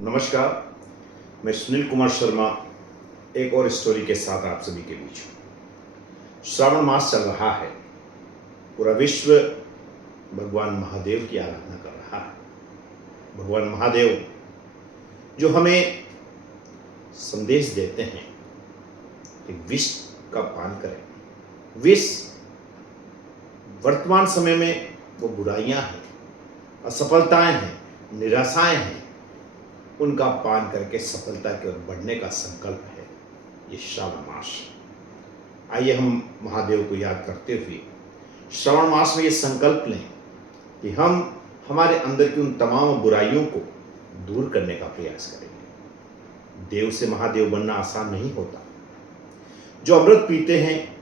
नमस्कार, मैं सुनील कुमार शर्मा एक और स्टोरी के साथ आप सभी के बीच हूँ। श्रावण मास चल रहा है, पूरा विश्व भगवान महादेव की आराधना कर रहा है। भगवान महादेव जो हमें संदेश देते हैं कि विष का पान करें। विष वर्तमान समय में वो बुराइयां हैं, असफलताएं हैं, निराशाएं हैं, उनका पान करके सफलता की ओर बढ़ने का संकल्प है ये श्रावण मास। आइए हम महादेव को याद करते हुए श्रावण मास में ये संकल्प लें कि हम हमारे अंदर की उन तमाम बुराइयों को दूर करने का प्रयास करेंगे। देव से महादेव बनना आसान नहीं होता। जो अमृत पीते हैं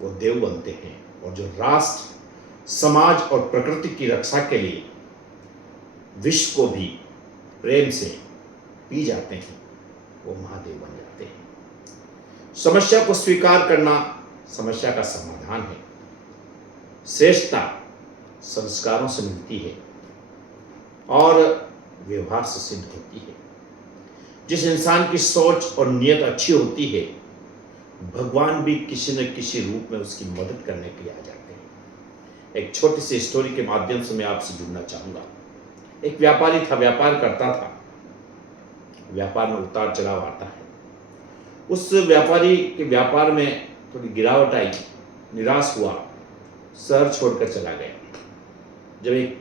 वो देव बनते हैं, और जो राष्ट्र, समाज और प्रकृति की रक्षा के लिए विश्व को भी प्रेम से पी जाते हैं वो महादेव बन जाते हैं। समस्या को स्वीकार करना समस्या का समाधान है। श्रेष्ठता संस्कारों से मिलती है और व्यवहार से सिद्ध होती है। जिस इंसान की सोच और नियत अच्छी होती है, भगवान भी किसी न किसी रूप में उसकी मदद करने के लिए आ जाते हैं। एक छोटी सी स्टोरी के माध्यम से मैं आपसे जुड़ना चाहूँगा। एक व्यापारी था, व्यापार करता था। व्यापार में उतार चढ़ाव आता है। उस व्यापारी के व्यापार में थोड़ी गिरावट आई, निराश हुआ, शहर छोड़कर चला गया। जब एक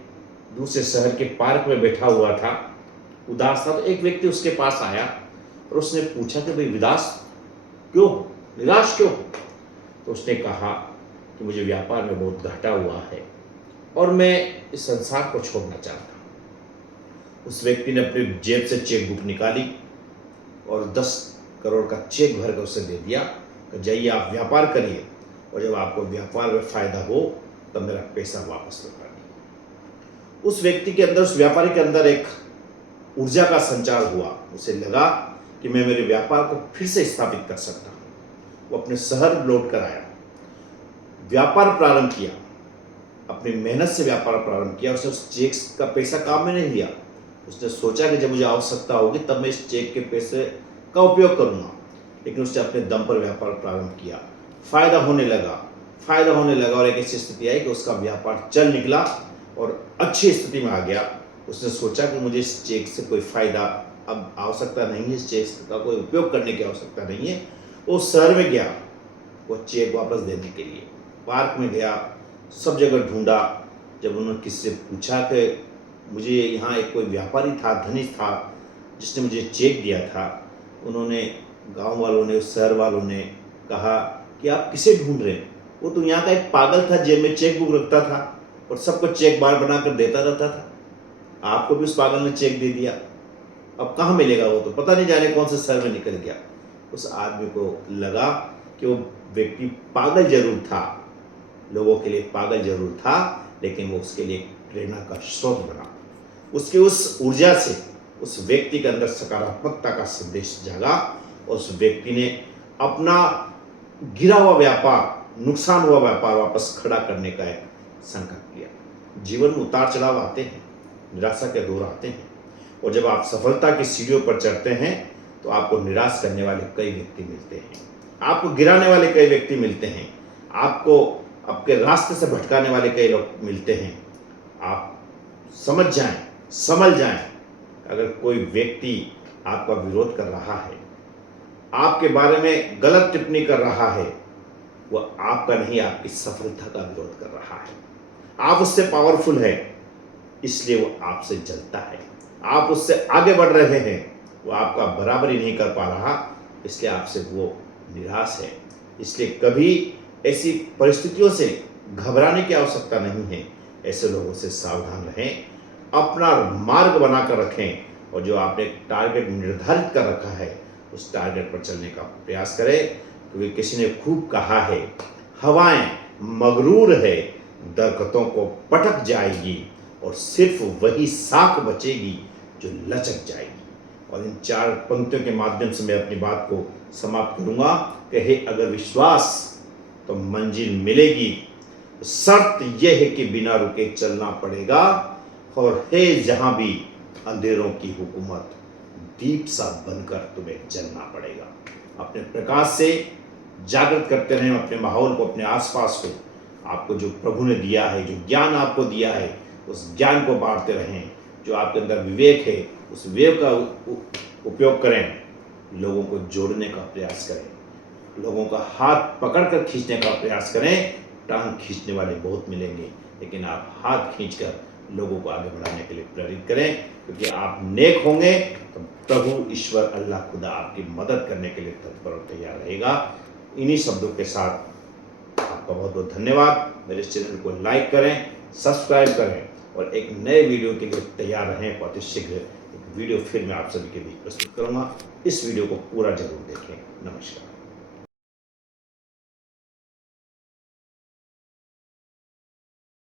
दूसरे शहर के पार्क में बैठा हुआ था, उदास था, तो एक व्यक्ति उसके पास आया और उसने पूछा कि भाई विदास क्यों हो, निराश क्यों हो? तो उसने कहा कि मुझे व्यापार में बहुत घाटा हुआ है और मैं इस संसार को छोड़ना चाहता हूँ। उस व्यक्ति ने अपनी जेब से चेक बुक निकाली और 10 करोड़ का चेक भर कर उसे दे दिया कि जाइए आप व्यापार करिए, और जब आपको व्यापार में फायदा हो तब मेरा पैसा वापस लौटा दीजिए। उस व्यक्ति के अंदर, उस व्यापारी के अंदर एक ऊर्जा का संचार हुआ। उसे लगा कि मैं मेरे व्यापार को फिर से स्थापित कर सकता हूँ। वो अपने शहर लौट कर आया, व्यापार प्रारंभ किया, अपनी मेहनत से व्यापार प्रारंभ किया। उसने उस चेक का पैसा काम में नहीं लिया। उसने सोचा कि जब मुझे आवश्यकता होगी तब मैं इस चेक के पैसे का उपयोग करूंगा, लेकिन उसने अपने दम पर व्यापार प्रारंभ किया। फायदा होने लगा और एक ऐसी स्थिति आई कि उसका व्यापार चल निकला और अच्छी स्थिति में आ गया। उसने सोचा कि मुझे इस चेक से कोई फायदा अब आवश्यकता नहीं है, इस चेक का कोई उपयोग करने की आवश्यकता नहीं है। वो शहर में गया वो चेक वापस देने के लिए। पार्क में गया, सब जगह ढूंढा। जब उन्होंने किसी से पूछा कि मुझे यहाँ एक कोई व्यापारी था, धनी था, जिसने मुझे चेक दिया था, उन्होंने, गांव वालों ने, शहर वालों ने कहा कि आप किसे ढूंढ रहे हैं? वो तो यहाँ का एक पागल था, जेब में चेक बुक रखता था और सबको चेक बार बना कर देता रहता था। आपको भी उस पागल ने चेक दे दिया, अब कहाँ मिलेगा? वो तो पता नहीं जाने कौन से शहर में निकल गया। उस आदमी को लगा कि वो व्यक्ति पागल जरूर था, लोगों के लिए पागल जरूर था, लेकिन वो उसके लिए प्रेरणा का स्रोत बना। उसकी उस ऊर्जा से उस व्यक्ति के अंदर सकारात्मकता का संदेश जागा और उस व्यक्ति ने अपना गिरा हुआ व्यापार, नुकसान हुआ व्यापार वापस खड़ा करने का एक संकल्प लिया। जीवन में उतार चढ़ाव आते हैं, निराशा के दौर आते हैं, और जब आप सफलता की सीढ़ियों पर चढ़ते हैं तो आपको निराश करने वाले कई व्यक्ति मिलते हैं, आपको गिराने वाले कई व्यक्ति मिलते हैं, आपको आपके रास्ते से भटकाने वाले कई लोग मिलते हैं। आप समझ जाएं, समझ जाएं, अगर कोई व्यक्ति आपका विरोध कर रहा है, आपके बारे में गलत टिप्पणी कर रहा है, वह आपका नहीं, आपकी सफलता का विरोध कर रहा है। आप उससे पावरफुल है, इसलिए वो आपसे जलता है। आप उससे आगे बढ़ रहे हैं, वो आपका बराबरी नहीं कर पा रहा, इसलिए आपसे वो निराश है। इसलिए कभी ऐसी परिस्थितियों से घबराने की आवश्यकता नहीं है। ऐसे लोगों से सावधान रहें, अपना मार्ग बनाकर रखें, और जो आपने टारगेट निर्धारित कर रखा है उस टारगेट पर चलने का प्रयास करें। क्योंकि किसी ने खूब कहा है, हवाएं मगरूर है, दरख्तों को पटक जाएगी और सिर्फ वही साख बचेगी जो लचक जाएगी। और इन 4 पंक्तियों के माध्यम से मैं अपनी बात को समाप्त करूंगा कि हे अगर विश्वास तो मंजिल मिलेगी, शर्त यह है कि बिना रुके चलना पड़ेगा, और है जहां भी अंधेरों की हुकूमत दीप सा बनकर तुम्हें जलना पड़ेगा। अपने प्रकाश से जागृत करते रहें अपने माहौल को, अपने आसपास को। आपको जो प्रभु ने दिया है, जो ज्ञान आपको दिया है, उस ज्ञान को बांटते रहें। जो आपके अंदर विवेक है, उस विवेक का उपयोग करें। लोगों को जोड़ने का प्रयास करें, लोगों का हाथ पकड़कर खींचने का प्रयास करें। टांग खींचने वाले बहुत मिलेंगे, लेकिन आप हाथ खींचकर लोगों को आगे बढ़ाने के लिए प्रेरित करें, क्योंकि आप नेक होंगे तो प्रभु ईश्वर अल्लाह खुदा आपकी मदद करने के लिए तत्पर और तैयार रहेगा। इन्हीं शब्दों के साथ आपका बहुत बहुत धन्यवाद। मेरे इस चैनल को लाइक करें, सब्सक्राइब करें और एक नए वीडियो के लिए तैयार रहें। बहुत ही शीघ्र एक वीडियो फिर मैं आप सभी के बीच प्रस्तुत करूंगा। इस वीडियो को पूरा जरूर देखें। नमस्कार।